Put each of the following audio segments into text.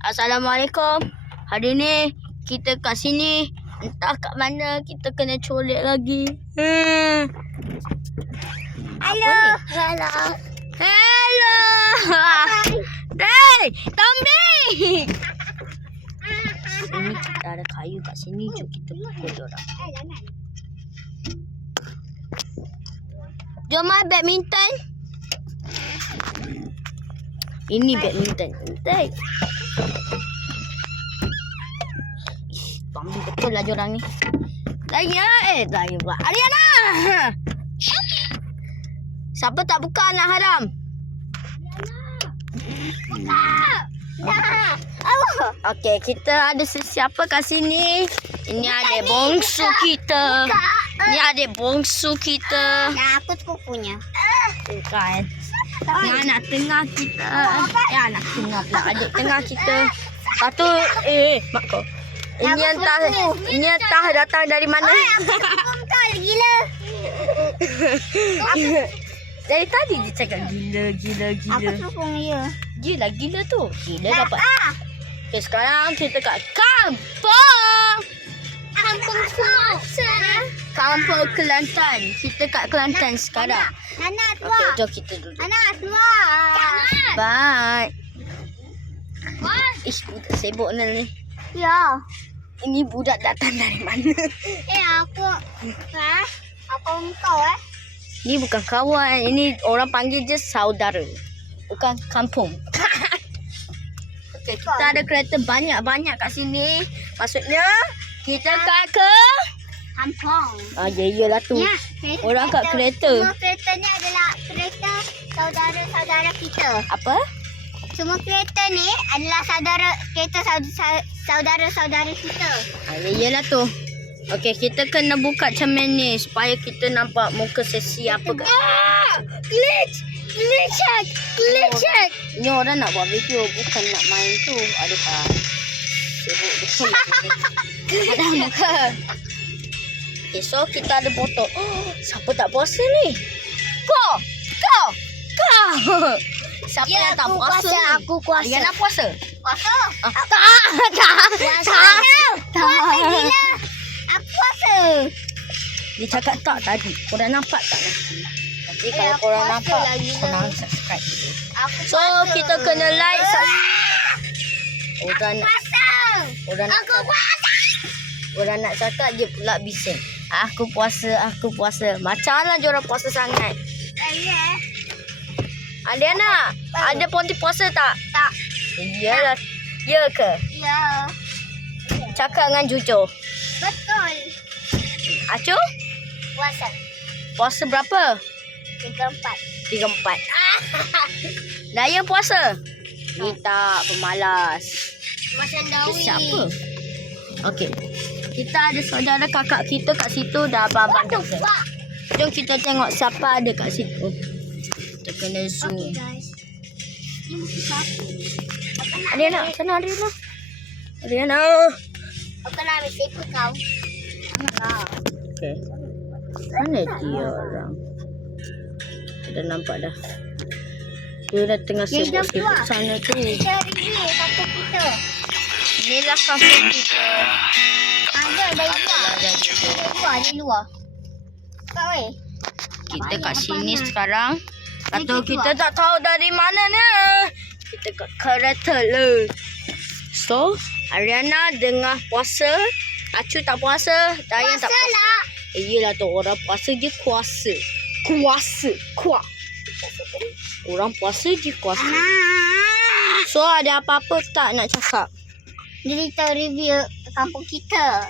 Assalamualaikum. Hari ni kita kat sini. Entah kat mana kita kena colek lagi. Hmm. Hello. Hello. Hello. Hey, Tombi. Sini kita ada kayu kat sini. Jom kita pukul orang. Eh. Jom main badminton. Ini badminton. Hey. Tombi betul lah orang ni. Lagi eh, lagi pula. Ariana. Siapa tak buka anak haram? Dah. Awak. Okey, kita ada sesiapa kat sini. Ini ada bongsu kita. Ini ada bongsu kita. Nah, aku sepupunya. Bukan. Ini anak tengah kita. Eh, anak tengah pula. Adik tengah kita. Lepas tu, eh, mak kau. Ini entah, ini entah datang dari mana. Sepupu kau gila. Dari tadi dia cakap gila, gila, Aku gila. sepupu dia. Gila, gila tu. Gila dapat. Okay, sekarang kita kat kampung. Kampung Sumatera. Kampung Kelantan. Kita kat Kelantan sekarang. Nana Okey, tua. jom kita duduk. Nana. Jangan. Bye. Ish, budak sibuk ni. Ya. Ini budak datang dari mana? Eh, aku. Ha? Aku kau eh. Ini bukan kawan. Ini orang panggil je saudara. Bukan kampung. Okey, kita ada kereta banyak-banyak kat sini. Maksudnya, kita kat ke... Kampung. Ah, ya, iyalah tu. Ya, kereta. Orang kat kereta. Semua kereta ni adalah kereta saudara-saudara kita. Apa? Semua kereta ni adalah saudara kereta saud- saudara-saudara kita. Ah, ya, iyalah tu. Okey, kita kena buka cermin ni supaya kita nampak muka sesi apa ke. Ah! Glitch! Glitch! Glitch! Ni orang nak buat video bukan nak main tu. Aduh ah. Sibuk betul. Ada muka. So kita ada botol. Oh, siapa tak puasa ni? Kau! Kau! Kau! Siapa Ya, yang tak aku puasa, puasa, ni? aku puasa. Ariana puasa? Puasa? Ah, tak! Tak! Puasa. Tak! Puasa Tak! gila. Aku puasa. Dia cakap tak tadi. Korang nampak tak nanti? Nanti Eh, kalau aku korang nampak, lah korang subscribe dulu. Aku So, puasa. kita kena like, subscribe. Orang nak, Puasa. orang nak Aku puasa. Orang nak cakap dia pula bising. Aku puasa, aku puasa. Macam mana orang puasa sangat? Ya. Ada nak? Ada ponti puasa tak? Tak. Iyalah. Ya ke? Ya. Cakap dengan jujur. Betul. Acu, Puasa. puasa berapa? Tiga empat. Tiga empat. Daya puasa? Ni tak, pemalas. Dia Dawi. siapa? Okey. Kita ada saudara kakak kita kat situ dah abang-abang kita. fuck? Jom kita tengok siapa ada kat situ. Kita kena zoom. Okay guys. Ariana, sana Ariana. Ariana. Aku nak ambil siapa kau? Okay. Mana dia orang? Dah nampak dah. Dia dah tengah Dia dah sibuk-sibuk sana tu. Kita review satu kita. Inilah kafe kita. Dah luar, luar. Kita kat sini sekarang. Atau Kita tak tahu dari mana ni. Kita kat kereta le. So, Ariana dengar puasa. Acu tak puasa. Dayan tak Puasa lah. Eh, tu orang puasa je kuasa. Kuasa. Kuah. Orang puasa je kuasa. Ah. So ada apa-apa tak nak cakap? Kita review kampung kita.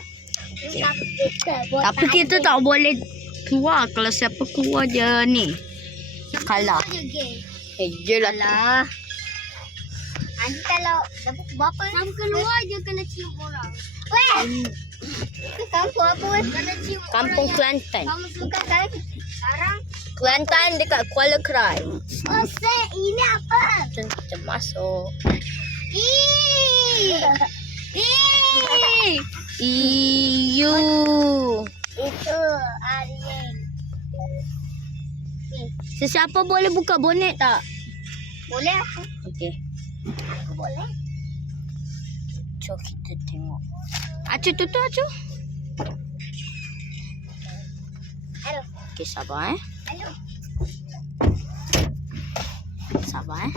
Tapi kita tak boleh keluar kalau siapa keluar je ni. Kalah. Eh, tu. Alah. Nanti kalau dapat berapa? Kamu keluar je kena cium orang. Weh! Kampung apa weh? Kena cium Kampung Kelantan. Kamu suka kan? Sekarang. Kelantan dekat Kuala Krai. Oh, set. Ini apa? Kita masuk. Ih! Iyu. Itu Aryan. Ni, Sesiapa boleh buka bonet tak? boleh aku? Okey. Aku boleh. Jom kita tengok. Acu tutup Acu. Hello. Okey sabar eh. Hello. Sabar eh.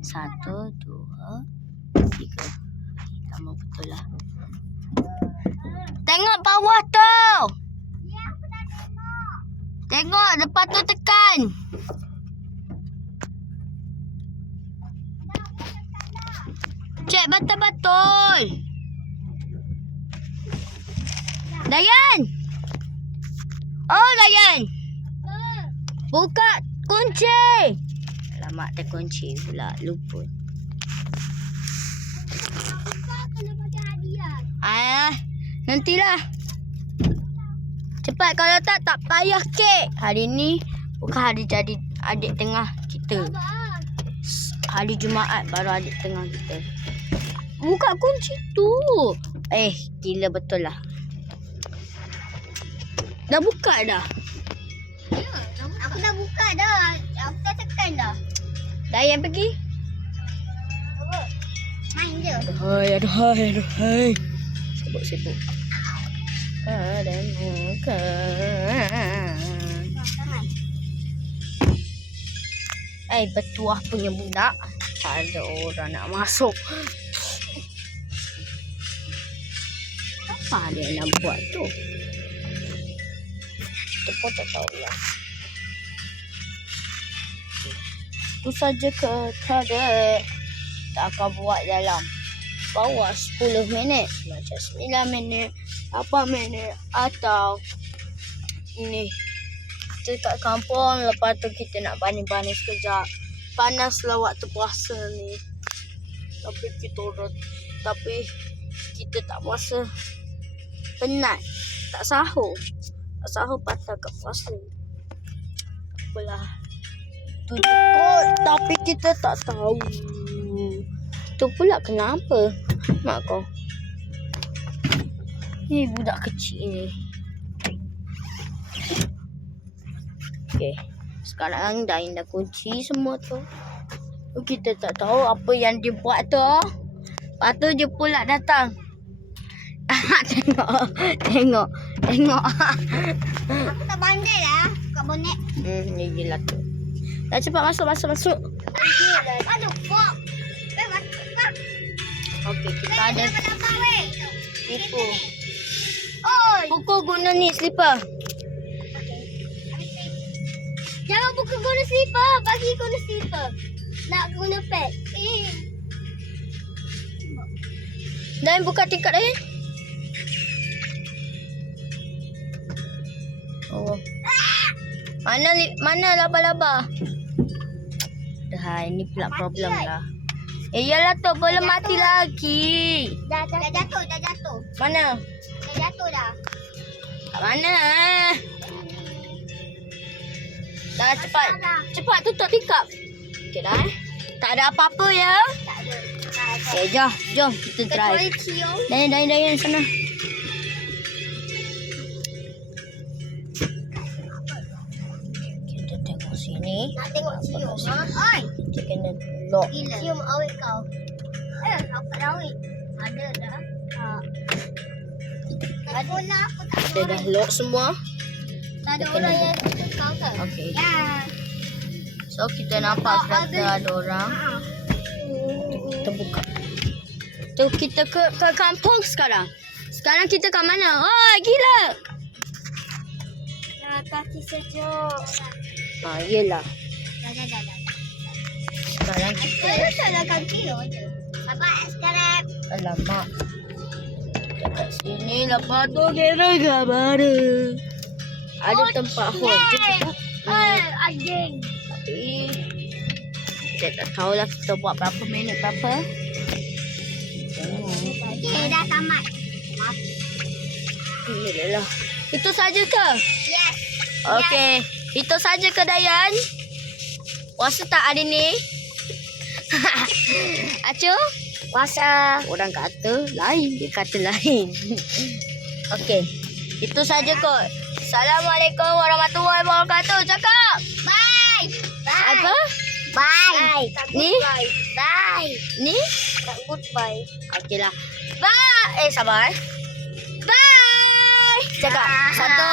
Satu, dua. Lama betul lah. Tengok bawah tu. Ya, aku dah tengok. Tengok lepas tu tekan. Cek betul-betul. Dayan. Oh, Dayan. Buka kunci. Alamak, terkunci pula. Lupa. Buka kena bagi hadiah. Ah, nantilah. Cepat kalau tak tak payah kek. Hari ni bukan hari jadi adik tengah kita. Hari Jumaat baru adik tengah kita. Buka kunci tu. Eh, gila betul lah. Dah buka dah. Ya, aku dah buka dah. Aku dah tekan dah. Dayan pergi. Apa? Main je. Aduhai, aduhai, aduhai. Sibuk, sibuk. Ada muka. Eh, betuah punya budak. Ada orang nak masuk. Apa dia nak buat tu? Kita pun tak tahu lah. Tu saja ke ada. Tak akan buat dalam bawah 10 minit. Macam 9 minit, 8 minit atau ini kita kat kampung lepas tu kita nak banis-banis sekejap. Panaslah waktu puasa ni. Tapi kita orang tapi kita tak puasa. Penat. Tak sahur. Tak sahur patah kat puasa. Apalah. Tu kot. Tapi kita tak tahu. Tu pula kenapa? Mak kau. Ni budak kecil ni. Okay. Sekarang Dain dah kunci semua tu. Kita tak tahu apa yang dia buat tu. Lepas tu dia pula datang. tengok. Tengok. Tengok. Aku tak pandai lah. Kat bonek. hmm, ni gila tu. Dah cepat masuk, masuk, masuk. Aduh, kok. Okey, kita ada tipu. Pukul guna ni slipper. Jangan buka guna slipper. Bagi guna slipper. Nak guna pad. Eh. Dan buka tingkat lain. Oh. Mana mana laba-laba? Dah ini pula problem kan? lah. Eh yalah tu belum Dah mati jatuh. lagi. Dah, dah, dah jatuh. Dah jatuh. Mana? Dah jatuh dah. Kat mana? Dah cepat. dah. Cepat tutup tingkap. Okey dah eh. Tak ada apa-apa ya. Tak ada. Okay, jom. Jom kita drive. Cium. Dayan, dayan, dayan sana. Kita tengok sini. Nak tengok cium. Ha? Oi. Kita kena lock. Gila. Cium awet kau. Eh, apa dah awet? Ada dah. Ha. Ada lah aku tak Kita dah lock semua. Tak ada orang yang kau ke? Okey. Ya. So kita nampak kereta ada orang. Ha. Kita buka. Tu kita ke ke kampung sekarang. Sekarang kita kat mana? Oh, gila. Ya, kaki sejuk. Ah, yelah. Dah, dah, dah, dah. Sekarang kita Kita ada kaki je. Sabar sekarang. Alamak. Dekat sini lepas tu kira gambar. Ada tempat hold juga. Eh, anjing. Tapi saya tak tahulah kita buat berapa minit berapa. Okay, dah tamat. Maaf. Ini lah. Itu saja ke? Yes. Okey. Itu saja ke Dayan? Puasa tak hari ni? Acu? Puasa. Orang kata lain. Dia kata lain. Okey. Itu saja kot. Assalamualaikum warahmatullahi wabarakatuh. Cakap. Bye. Bye. Apa? Bye. Ni? Bye. Ni? Goodbye. Okay lah. Bye. Eh, sabar. Bye. Cakap. Satu,